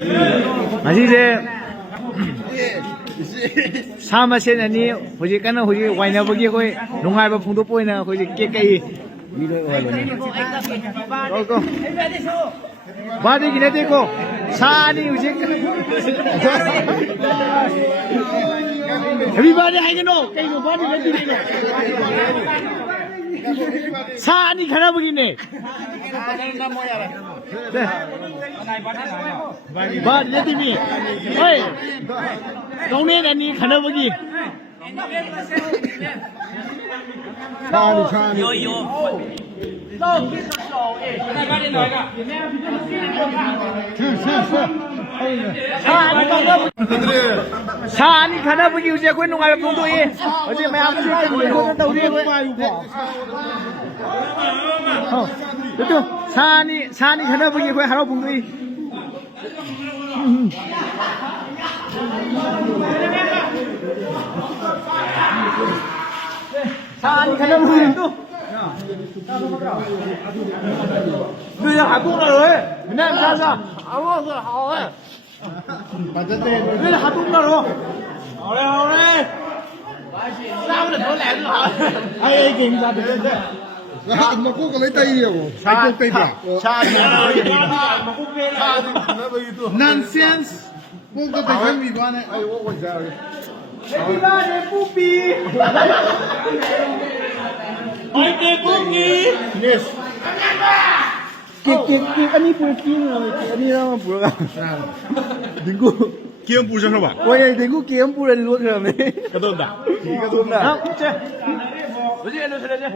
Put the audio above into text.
이제 사마 세나니 호지 까는 호지 와이나 보기 거기 농아바 풍도 보이나 호지 깨깨이 이거 와이네 고고 바디 기네 되고 사니 호지 everybody hang no 깨고 바디 레디 되고 사니 가나 보기네 네 바디 레디 미 어이 동네는 가나 보기 차니 사니 가나 보기 우지 그 농아를 봉도이 어제 매 아무 소리 못한다 우리 또 사니 가나 보기 그 하러 봉도이 사니 가나 보기 또 bây giờ hạ tung rồi Việt Nam ra sao áo rồi hào ấy bây giờ hạ tung rồi hào đây sao được có lẽ nữa ai kìm ra được đấy mà cô có lấy tay nhiều ai cô tay bạc cha nonsense cô có tay không bị quan này ai cô còn sao đi ra để phú bì ôi để phú bì yes anh đi phú bì rồi anh đi ra mà phú ra đừng có kiếm bù cho bạn ôi đừng có kiếm bù lên luôn rồi này cái tôn đã không chơi cái gì anh nói thế này